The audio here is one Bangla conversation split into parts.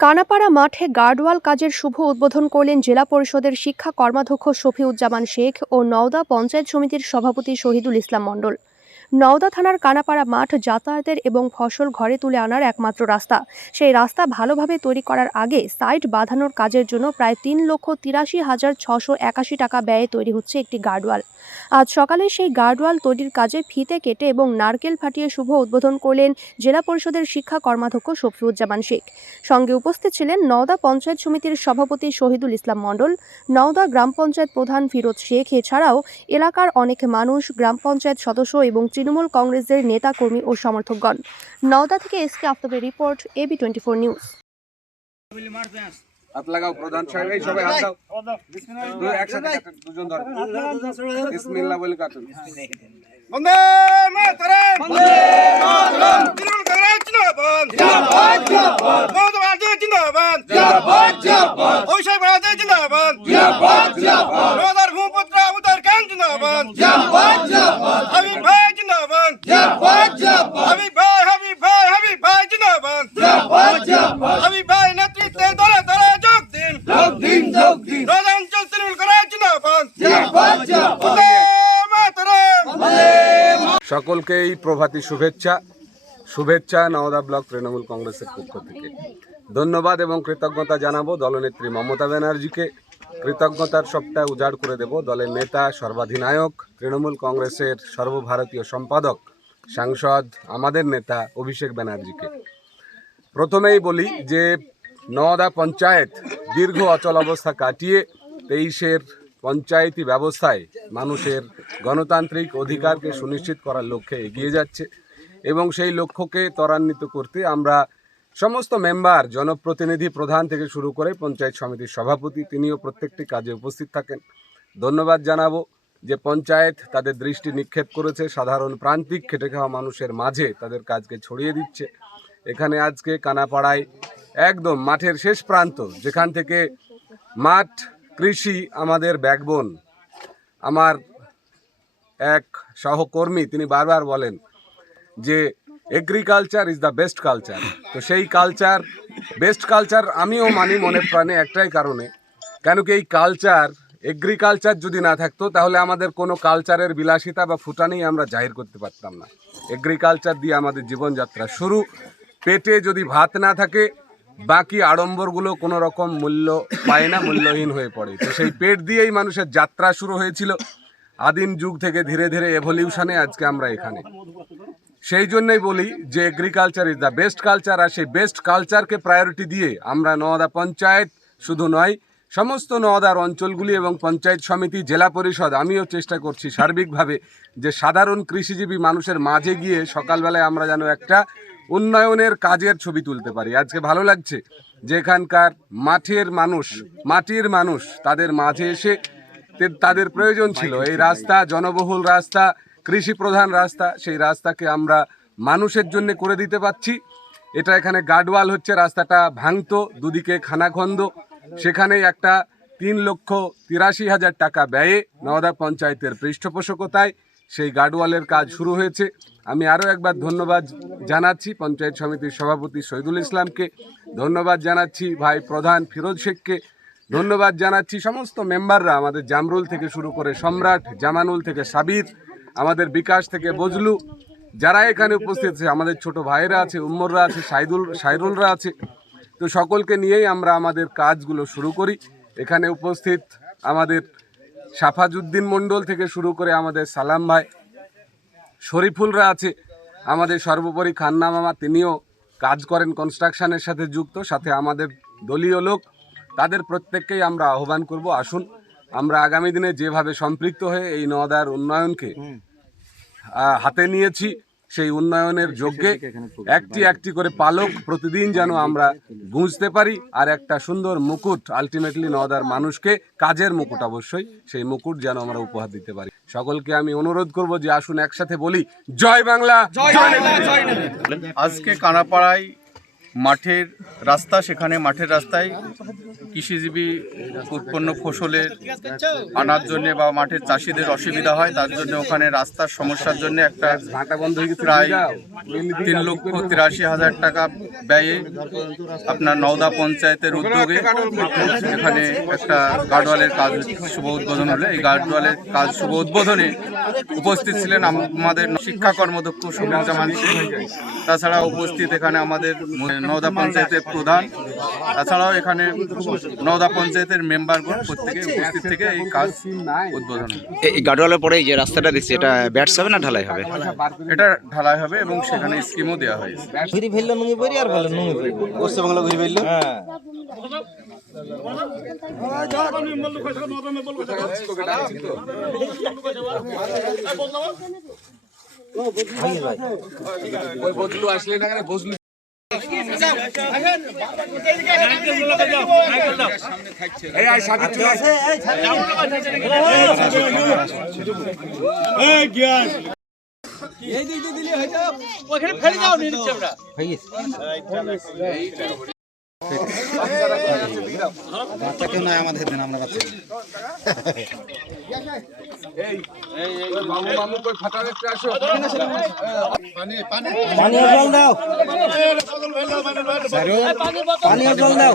কানাপাড়া মাঠে গার্ডওয়াল কাজের শুভ উদ্বোধন করলেন জেলা পরিষদের শিক্ষা কর্মাধ্যক্ষ শফিউজ্জামান শেখ ও নওদা পঞ্চায়েত সমিতির সভাপতি শহীদুল ইসলাম মণ্ডল। নওদা থানার কানাপাড়া মাঠ যাতায়াতের এবং ফসল ঘরে তুলে আনার একমাত্র রাস্তা। সেই রাস্তা ভালোভাবে তৈরি করার আগে সাইট বাঁধানোর কাজের জন্য প্রায় তিন লক্ষ তিরাশি হাজার ছশো একাশি টাকা ব্যয়ে তৈরি হচ্ছে একটি গার্ডওয়াল। আজ সকালে সেই গার্ডওয়াল তৈরির কাজে ফিতে কেটে এবং নারকেল ফাটিয়ে শুভ উদ্বোধন করলেন জেলা পরিষদের শিক্ষা কর্মাধ্যক্ষ শফিউজ্জামান শেখ। সঙ্গে উপস্থিত ছিলেন নওদা পঞ্চায়েত সমিতির সভাপতি শহীদুল ইসলাম মণ্ডল, নওদা গ্রাম পঞ্চায়েত প্রধান ফিরোজ শেখ। এছাড়াও এলাকার অনেক মানুষ, গ্রাম পঞ্চায়েত সদস্য এবং তৃণমূল কংগ্রেসের নেতা কর্মী ও সমর্থকগণ। নওদা থেকে SK আফতাবের report AB twenty four news. হাত লাগাও প্রধান সাহেব এই সবাই হাত দাও দুই একসাথে কাটেন, দুজন ধর। বিসমিল্লাহ বলে কাটুন। বন্দে মাতরম! বন্দে জিন্দাবাদ ভাই নেতৃত্বে দলে দলে যোগ দিন। যোগ দিন যোগ দিন। তৃণমূল সকলকেই প্রভাতী শুভেচ্ছা। শুভেচ্ছা নওদা ব্লক তৃণমূল কংগ্রেসের পক্ষ থেকে। ধন্যবাদ এবং কৃতজ্ঞতা জানাব দলনেত্রী মমতা ব্যানার্জিকে। কৃতজ্ঞতার সবটা উজাড় করে দেব দলের নেতা সর্বাধিনায়ক তৃণমূল কংগ্রেসের সর্বভারতীয় সম্পাদক সাংসদ আমাদের নেতা অভিষেক ব্যানার্জিকে। প্রথমেই বলি যে নওদা পঞ্চায়েত দীর্ঘ অচল অবস্থা কাটিয়ে তেইশের পঞ্চায়েতি ব্যবস্থায় মানুষের গণতান্ত্রিক অধিকারকে সুনিশ্চিত করার লক্ষ্যে এগিয়ে যাচ্ছে এবং সেই লক্ষ্যকে ত্বরান্বিত করতে আমরা সমস্ত মেম্বার, জনপ্রতিনিধি প্রধান থেকে শুরু করে পঞ্চায়েত সমিতির সভাপতি তিনিও প্রত্যেকটি কাজে উপস্থিত থাকেন। ধন্যবাদ জানাব যে পঞ্চায়েত তাদের দৃষ্টি নিক্ষেপ করেছে, সাধারণ প্রান্তিক খেটে খাওয়া মানুষের মাঝে তাদের কাজকে ছড়িয়ে দিচ্ছে। এখানে আজকে কানাপাড়ায় একদম মাঠের শেষ প্রান্ত, যেখান থেকে মাঠ কৃষি আমাদের ব্যাকবোন আমার এক সহকর্মী, তিনি বারবার বলেন যে agriculture is the best culture তো সেই কালচার বেস্ট কালচার আমিও মানি মনে প্রাণে একটাই কারণে। কেন কি এই কালচার এগ্রিকালচার যদি না থাকতো, তাহলে আমাদের কোনো কালচারের বিলাসিতা বা ফুটানি আমরা জাহির করতে পারতাম না। এগ্রিকালচার দিয়ে আমাদের জীবনযাত্রা শুরু। পেটে যদি ভাত না থাকে, বাকি আড়ম্বরগুলো কোনো রকম মূল্য পায় না, মূল্যহীন হয়ে পড়ে। তো সেই পেট দিয়েই মানুষের যাত্রা শুরু হয়েছিল। আদিম যুগ থেকে ধীরে ধীরে এভলিউশনে আজকে আমরা এখানে। সেই জন্যই বলি যে agriculture is the best culture আর সেই বেস্ট কালচারকে প্রায়োরিটি দিয়ে আমরা নওদা পঞ্চায়েত শুধু নয়, সমস্ত নওদার অঞ্চলগুলি এবং পঞ্চায়েত সমিতি, জেলা পরিষদ, আমিও চেষ্টা করছি সার্বিকভাবে যে সাধারণ কৃষিজীবী মানুষের মাঝে গিয়ে সকালবেলায় আমরা যেন একটা উন্নয়নের কাজের ছবি তুলতে পারি। আজকে ভালো লাগছে যে এখানকার মাঠের মানুষ, মাটির মানুষ তাদের মাঝে এসে তাদের প্রয়োজন ছিল। এই রাস্তা, জনবহুল রাস্তা, কৃষি প্রধান রাস্তা, সেই রাস্তাকে আমরা মানুষের জন্য করে দিতে পারছি। এটা এখানে গার্ডওয়াল হচ্ছে, রাস্তাটা ভাঙতো, দুদিকে খানাখন্দ। সেখানেই একটা তিন লক্ষ তিরাশি হাজার টাকা ব্যয়ে নওদা পঞ্চায়েতের পৃষ্ঠপোষকতায় সেই গার্ডওয়ালের কাজ শুরু হয়েছে। আমি আরও একবার ধন্যবাদ জানাচ্ছি, পঞ্চায়েত সমিতির সভাপতি শহীদুল ইসলামকে ধন্যবাদ জানাচ্ছি, ভাই প্রধান ফিরোজ শেখকে ধন্যবাদ জানাচ্ছি, সমস্ত মেম্বাররা আমাদের জামরুল থেকে শুরু করে সম্রাট জামানুল থেকে সাবির, আমাদের বিকাশ থেকে বজলু, যারা এখানে উপস্থিত আছে, আমাদের ছোট ভাইয়েরা আছে, উম্মররা আছে, সাইদুল, সাইরুলরা আছে, তো সকলকে নিয়েই আমরা আমাদের কাজগুলো শুরু করি। এখানে উপস্থিত আমাদের সাফাজুদ্দিন মণ্ডল থেকে শুরু করে আমাদের সালাম ভাই, শরীফুলরা আছে আমাদের সর্বোপরি খান্না মামা তিনিও কাজ করেন কনস্ট্রাকশনের সাথে যুক্ত সাথে আমাদের দলীয় লোক। তাদের প্রত্যেককেই আমরা আহ্বান করব আসুন আমরা আগামী দিনে যেভাবে সম্পৃক্ত হয়ে এই নদার উন্নয়নকে হাতে নিয়েছি সেই উন্নয়নের যোগ্যে একটি একটি করে পালক প্রতিদিন যেন আমরা গুঁজতে পারি আর একটা সুন্দর মুকুট আলটিমেটলি নদার মানুষকে কাজের মুকুট অবশ্যই সেই মুকুট যেন আমরা উপহার দিতে পারি। সকলকে আমি অনুরোধ করব যে আসুন একসাথে বলি জয় বাংলা জয় আজকে কানাপাড়ায় মাঠের রাস্তা, সেখানে মাঠের রাস্তায় কৃষিজীবী উৎপন্ন ফসলের আনার জন্য বা মাঠের চাষিদের অসুবিধা হয়, তার জন্য ওখানে রাস্তার সমস্যার জন্য একটা প্রায় তিন লক্ষ তিরাশি হাজার টাকা ব্যয়ে আপনার নওদা পঞ্চায়েতের উদ্যোগে এখানে একটা গার্ডওয়ালের কাজ শুভ উদ্বোধন হলো। এই গার্ডওয়ালের কাজ শুভ উদ্বোধনে উপস্থিত ছিলেন আমাদের শিক্ষা কর্মদক্ষ সুনীল জামান। তাছাড়া উপস্থিত এখানে আমাদের নওদা পঞ্চায়েতের প্রধান। তাছাড়াও এখানে নওদা পঞ্চায়েতের মেম্বারগণ প্রত্যেকে উপস্থিত থেকে এই কাজ উদ্বোধন এই গাডওয়ালের পরে এই যে রাস্তাটা দিচ্ছে এটা ব্যাটস হবে না ঢালাই হবে? এটা ঢালাই হবে এবং সেখানে স্কিমও দেওয়া হয়েছে। ঘুরি ফেলল নুঙ্গি পরি আর বলে নুঙ্গি পরি পশ্চিমবাংলা ঘুরি ফেলল? হ্যাঁ। ওই বজলু আসলে না কেন বজলু এই আয় সাথে চলে আয়। নিচ্ছে গেছে বাচ্চা কেউ নাই আমাদের দেন আমরা বাচ্চা পানীয় জল দাও পানীয় জল দাও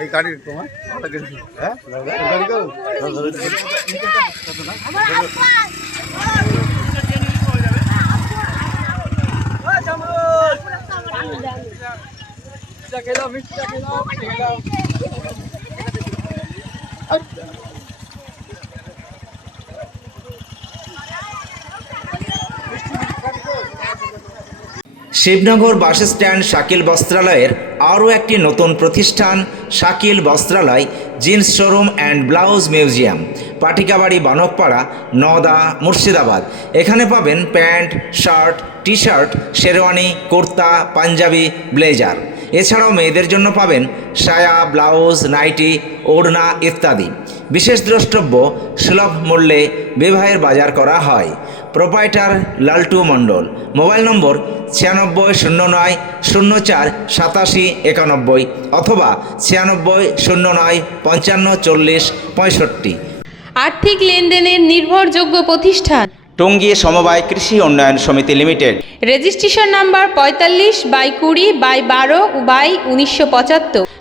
এই গাড়ি তোমার হ্যাঁ খেলাম কো শিবনগর বাস স্ট্যান্ড শাকিল বস্ত্রালয়ের আরও একটি নতুন প্রতিষ্ঠান, শাকিল বস্ত্রালয়, jeans showroom and blouse museum, Patikabari Banakpara, Nowda, Murshidabad. এখানে পাবেন pant, shirt T shirt sherwani, kurta, panjabi, blazer. এছাড়াও মেয়েদের জন্য পাবেন সায়া, ব্লাউজ, নাইটি, ওড়না ইত্যাদি। বিশেষ দ্রষ্টব্য সুলভ মূল্যে বিবাহের বাজার করা হয়। প্রোপাইটার লালটু মণ্ডল। মোবাইল নম্বর ছিয়ানব্বই শূন্য নয় শূন্য চার সাতাশি একানব্বই অথবা ছিয়ানব্বই শূন্য নয় পঞ্চান্ন চল্লিশ পঁয়ষট্টি। আর্থিক লেনদেনের নির্ভরযোগ্য প্রতিষ্ঠান। টঙ্গী সমবায় কৃষি উন্নয়ন সমিতি লিমিটেড। রেজিস্ট্রেশন নাম্বার পঁয়তাল্লিশ বাই কুড়ি বাই বারো বাই উনিশশো পঁচাত্তর।